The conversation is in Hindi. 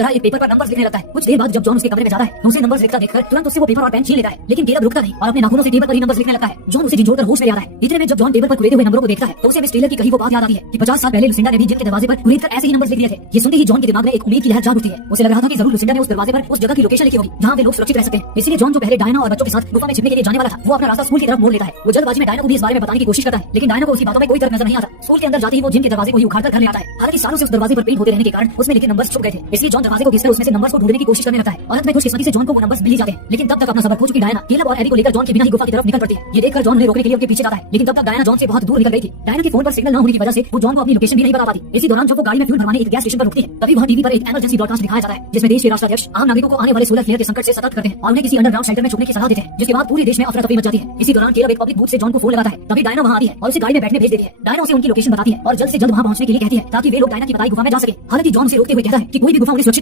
तरह एक पेपर पर नंबर्स लिखने लगता है। कुछ देर बाद जब जॉन उसके कमरे में जाता है तो उसे नंबर्स लिखता देखकर तुरंत उससे वो पेपर और पेन छीन लेता है, लेकिन केलब रुकता नहीं और अपने नाखूनों से टेबल पर ही नंबर्स लिखने लगता है। जॉन उसे झिझोड़कर होश में आता है। इतने में जब जॉन टेबल पर कुरेदे हुए नंबरों को देखता है तो उसे मिस टेलर की कही वो बात याद आती है कि 50 साल पहले लुसिंडा ने भी जिम के दरवाजे पर कुरेदकर ऐसे ही नंबर्स लिख दिए थे। ये सुनते ही जॉन के दिमाग में एक उम्मीद की लहर जाग उठती है। उसे लग रहा था कि जरूर लुसिंडा ने उस दरवाजे पर उस जगह की लोकेशन लिखी होगी जहां वे लोग सुरक्षित रह सकते हैं। इसलिए जॉन जो पहले डायना और बच्चों के साथ गुफा में छिपने के लिए जाने वाला था वो अपना रास्ता स्कूल की तरफ मोड़ लेता है। वो जल्दबाजी में डायना को भी इस बारे में बताने की कोशिश करता है, लेकिन डायना को उसकी बातों में कोई तर्क नजर नहीं आता। स्कूल के अंदर जाते ही वो जिम के दरवाजे को ही उखाड़कर घर ले आता है। हालांकि सालों से उस दरवाजे पर पेंट होते रहने के कारण उसमें लिखे नंबर्स छुप गए थे, इसलिए जॉन दरवाजे को घिसकर उसमें से नंबर्स को ढूंढने की कोशिश करने लगता है। और अंत में खुशकिस्मती से जॉन को वो नंबर्स मिल ही जाते हैं। लेकिन तब तक अपना सबर खो चुकी डायना केलब और एडी को लेकर जॉन के बिना ही गुफा की तरफ निकल पड़ती है। ये देखकर जॉन उन्हें रोकने के लिए उनके पीछे जाता है, लेकिन तब तक डायना जॉन से बहुत दूर निकल गई थी। डायना के फोन पर सिग्नल न होने की वजह से वो जॉन को अपनी लोकेशन भी नहीं बता पाती। इसी दौरान जब वो गाड़ी में फ्यूल भरवाने एक गैस स्टेशन पर रुकती है तभी वहाँ टीवी पर एक इमरजेंसी ब्रॉडकास्ट दिखाया जाता है जिसमें देश के राष्ट्राध्यक्ष आम नागरिकों को आने वाले सोलर फ्लेयर के संकट से सतर्क करते हैं और उन्हें किसी अंडरग्राउंड शेल्टर में छुपने की सलाह देते हैं, जिसके बाद पूरे देश में अफरा तफरी मच जाती है। इसी दौरान केलब एक पब्लिक बूथ से जॉन को फोन लगाता है। तभी डायना वहाँ आती है और उसे गाड़ी में बैठने भेज देती है। डायना उसे उनकी लोकेशन बताती है और जल्द से जल्द वहाँ पहुंचने के लिए कहती है ताकि वे लोग डायना की बताई गुफा में जा सके। हालांकि जॉन उसे रोकते हुए कहता है कि कोई भी गुफा उन्हें सुरक्षित